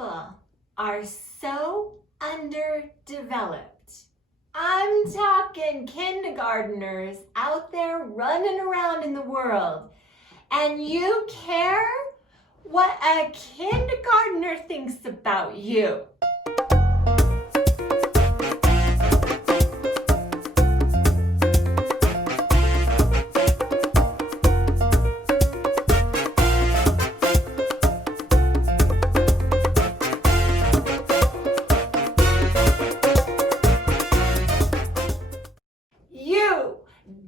people are so underdeveloped. I'm talking kindergartners out there running around in the world. And you care what a kindergartner thinks about you.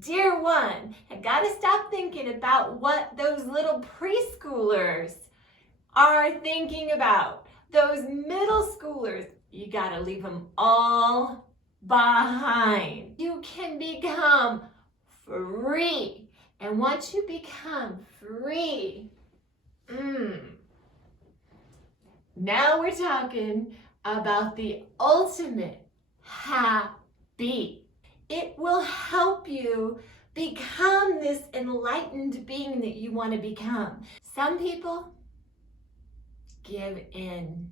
Dear one, I gotta stop thinking about what those little preschoolers are thinking about. Those middle schoolers, you gotta leave them all behind. You can become free. And once you become free, now we're talking about the ultimate happy. It will help you become this enlightened being that you want to become. Some people give in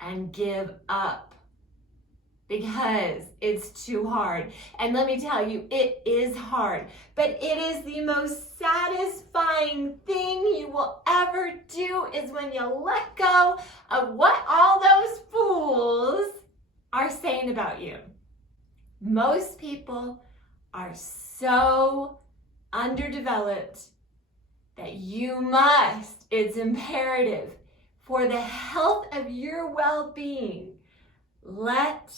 and give up because it's too hard. And let me tell you, it is hard, but it is the most satisfying thing you will ever do is when you let go of what all those fools are saying about you. Most people are so underdeveloped that it's imperative for the health of your well-being, let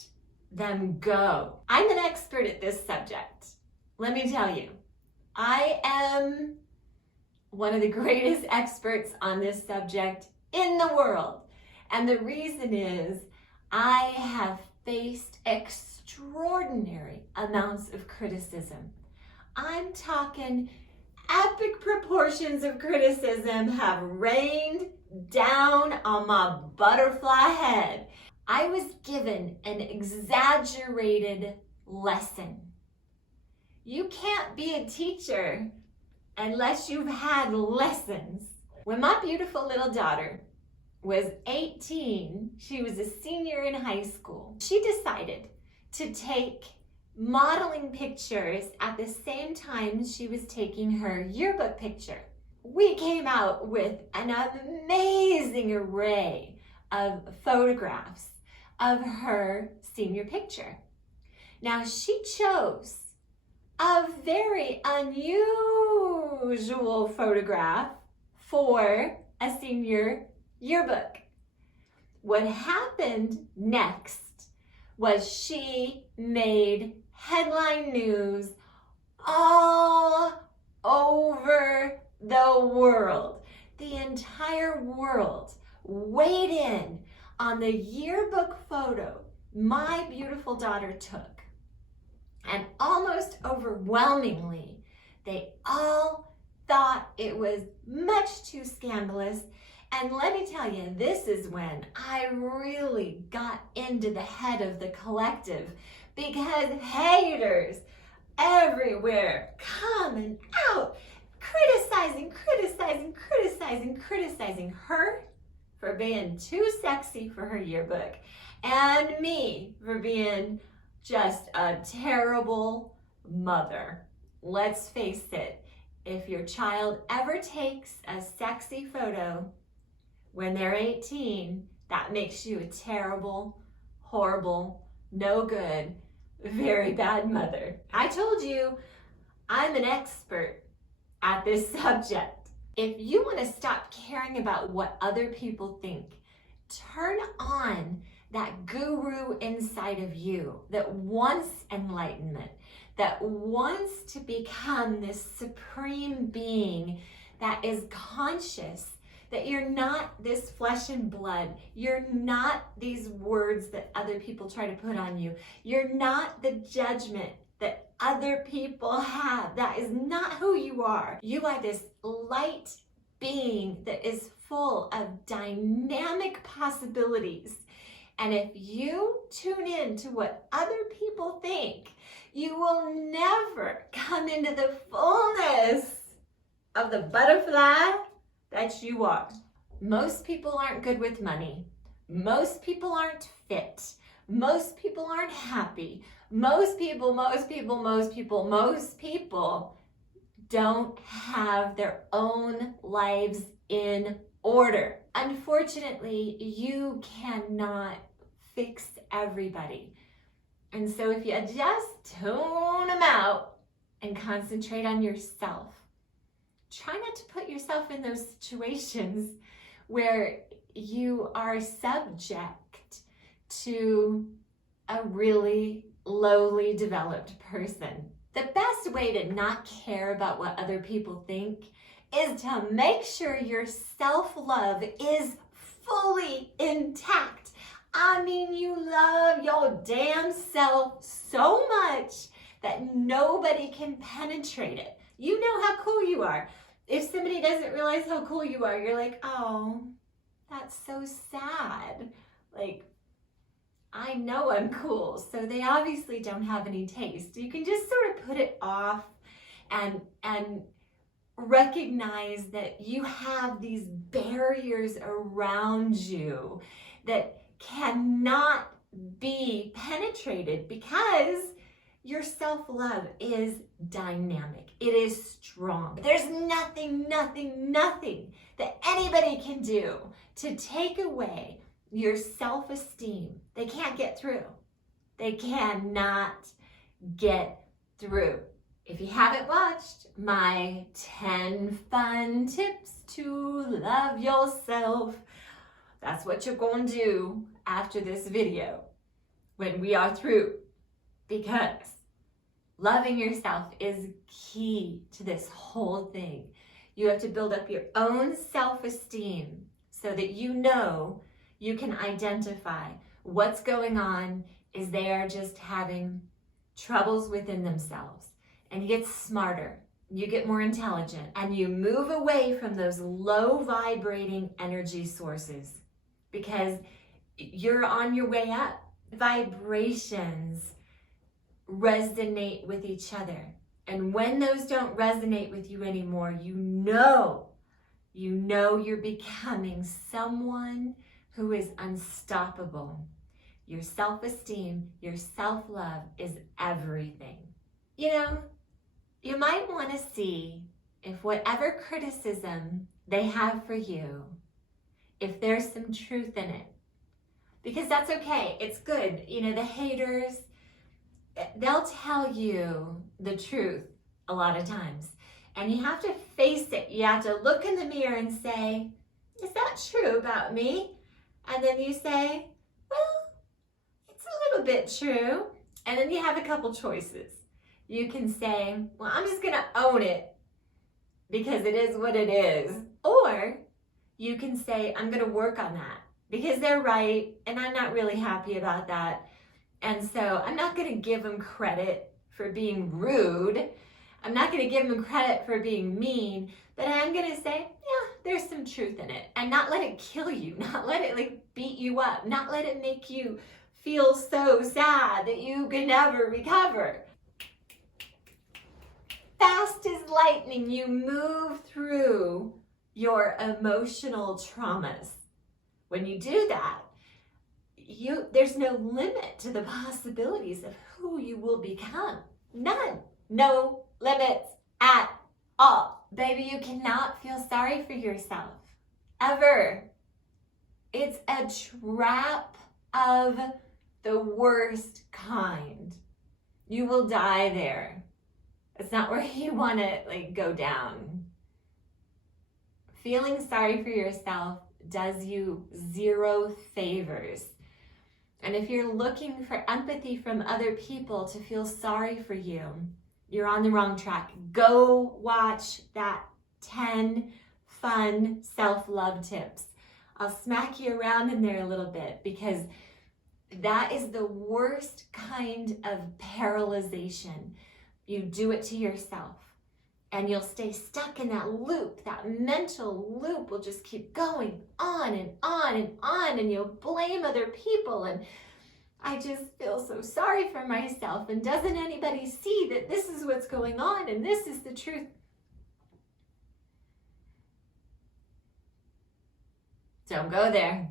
them go. I'm an expert at this subject. Let me tell you, I am one of the greatest experts on this subject in the world. And the reason is I have faced extraordinary amounts of criticism. I'm talking epic proportions of criticism have rained down on my butterfly head. I was given an exaggerated lesson. You can't be a teacher unless you've had lessons. When my beautiful little daughter was 18, she was a senior in high school. She decided to take modeling pictures at the same time she was taking her yearbook picture. We came out with an amazing array of photographs of her senior picture. Now she chose a very unusual photograph for a senior yearbook. What happened next was she made headline news all over the world. The entire world weighed in on the yearbook photo my beautiful daughter took. And almost overwhelmingly, they all thought it was much too scandalous. And let me tell you, this is when I really got into the head of the collective because haters everywhere coming out, criticizing her for being too sexy for her yearbook and me for being just a terrible mother. Let's face it, if your child ever takes a sexy photo when they're 18, that makes you a terrible, horrible, no good, very bad mother. I told you I'm an expert at this subject. If you want to stop caring about what other people think, turn on that guru inside of you that wants enlightenment, that wants to become this supreme being that is conscious, that you're not this flesh and blood. You're not these words that other people try to put on you. You're not the judgment that other people have. That is not who you are. You are this light being that is full of dynamic possibilities. And if you tune in to what other people think, you will never come into the fullness of the butterfly that you are. Most people aren't good with money. Most people aren't fit. Most people aren't happy. Most people don't have their own lives in order. Unfortunately, you cannot fix everybody. And so if you just tune them out and concentrate on yourself, try not to put yourself in those situations where you are subject to a really lowly developed person. The best way to not care about what other people think is to make sure your self-love is fully intact. I mean, you love your damn self so much that nobody can penetrate it. You know how cool you are. If somebody doesn't realize how cool you are, you're like, oh, that's so sad. Like, I know I'm cool, so they obviously don't have any taste. You can just sort of put it off and recognize that you have these barriers around you that cannot be penetrated because your self-love is dynamic. It is strong. There's nothing that anybody can do to take away your self-esteem. They can't get through. They cannot get through. If you haven't watched my 10 fun tips to love yourself, that's what you're going to do after this video when we are through. Because loving yourself is key to this whole thing. You have to build up your own self-esteem so that you know you can identify what's going on is they are just having troubles within themselves. And you get smarter, you get more intelligent, and you move away from those low vibrating energy sources because you're on your way up. Vibrations resonate with each other. And when those don't resonate with you anymore, you know you're becoming someone who is unstoppable. Your self-esteem, your self-love is everything. You know, you might want to see if whatever criticism they have for you, if there's some truth in it. Because that's okay, it's good. You know, the haters, they'll tell you the truth a lot of times. And you have to face it. You have to look in the mirror and say, is that true about me? And then you say, well, it's a little bit true. And then you have a couple choices. You can say, well, I'm just gonna own it because it is what it is. Or you can say, I'm gonna work on that because they're right and I'm not really happy about that. And so I'm not gonna give them credit for being rude. I'm not gonna give them credit for being mean, but I'm gonna say, yeah, there's some truth in it. And not let it kill you, not let it like beat you up, not let it make you feel so sad that you can never recover. Fast as lightning, you move through your emotional traumas. When you do that, there's no limit to the possibilities of who you will become. None. No limits at all. Baby, you cannot feel sorry for yourself. Ever. It's a trap of the worst kind. You will die there. It's not where you want to go down. Feeling sorry for yourself does you zero favors. And if you're looking for empathy from other people to feel sorry for you, you're on the wrong track. Go watch that 10 fun self-love tips. I'll smack you around in there a little bit because that is the worst kind of paralyzation. You do it to yourself and you'll stay stuck in that loop. That mental loop will just keep going on and on and on, and you'll blame other people. And I just feel so sorry for myself. And doesn't anybody see that this is what's going on and this is the truth? Don't go there.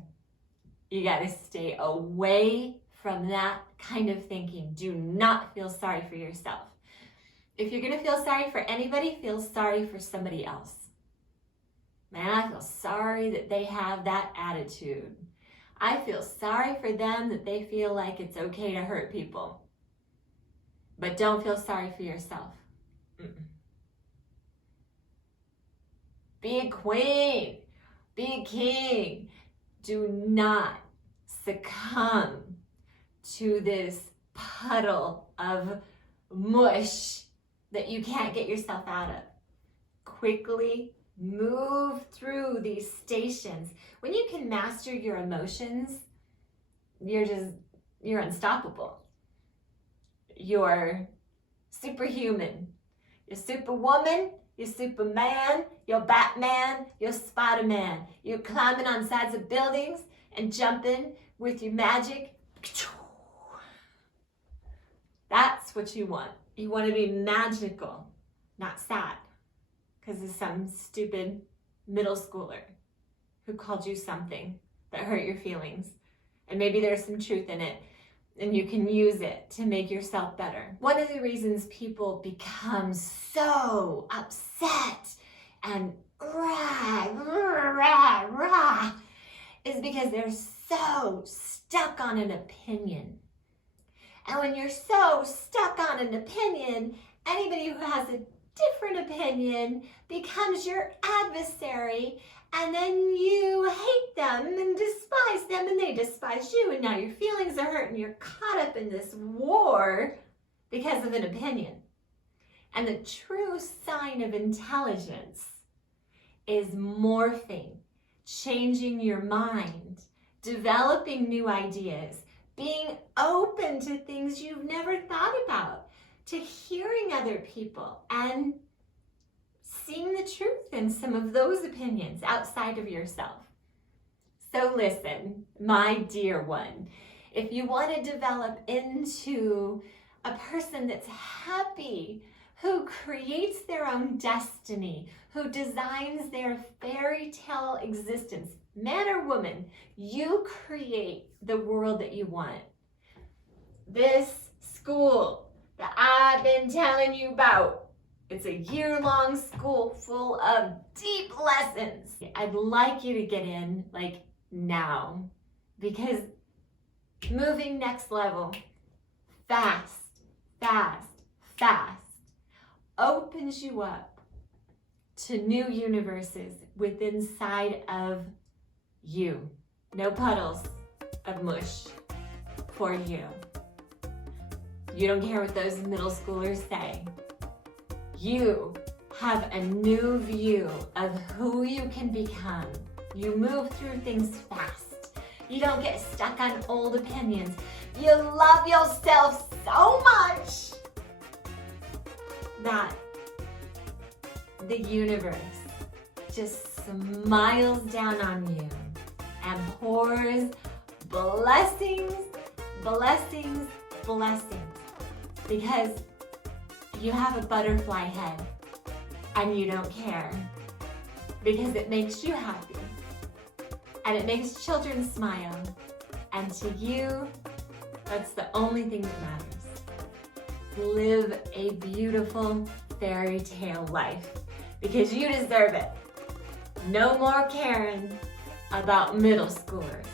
You gotta stay away from that kind of thinking. Do not feel sorry for yourself. If you're gonna feel sorry for anybody, feel sorry for somebody else. Man, I feel sorry that they have that attitude. I feel sorry for them that they feel like it's okay to hurt people. But don't feel sorry for yourself. Be a queen. Be a king. Do not succumb to this puddle of mush that you can't get yourself out of. Quickly move through these stations. When you can master your emotions, you're unstoppable. You're superhuman. You're superwoman. You're Superman. You're Batman. You're Spider-Man. You're climbing on sides of buildings and jumping with your magic. That's what you want. You want to be magical, not sad, because of some stupid middle schooler who called you something that hurt your feelings. And maybe there's some truth in it, and you can use it to make yourself better. One of the reasons people become so upset and is because they're so stuck on an opinion. And when you're so stuck on an opinion, anybody who has a different opinion becomes your adversary, and then you hate them and despise them, and they despise you, and now your feelings are hurt, and you're caught up in this war because of an opinion. And the true sign of intelligence is morphing, changing your mind, developing new ideas, being open to things you've never thought about, to hearing other people and seeing the truth in some of those opinions outside of yourself. So listen, my dear one, if you want to develop into a person that's happy, who creates their own destiny, who designs their fairy tale existence, man or woman, you create the world that you want. This school that I've been telling you about, it's a year-long school full of deep lessons. I'd like you to get in like now, because moving next level fast, fast, fast opens you up to new universes within inside of you. No puddles of mush for you. You don't care what those middle schoolers say. You have a new view of who you can become. You move through things fast. You don't get stuck on old opinions. You love yourself so much that the universe just smiles down on you and pours blessings, blessings, blessings. Because you have a butterfly head and you don't care. Because it makes you happy. And it makes children smile. And to you, that's the only thing that matters. Live a beautiful fairy tale life. Because you deserve it. No more caring about middle schoolers.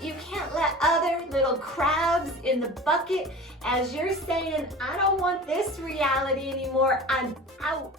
You can't let other little crabs in the bucket, as you're saying, I don't want this reality anymore, I'm out.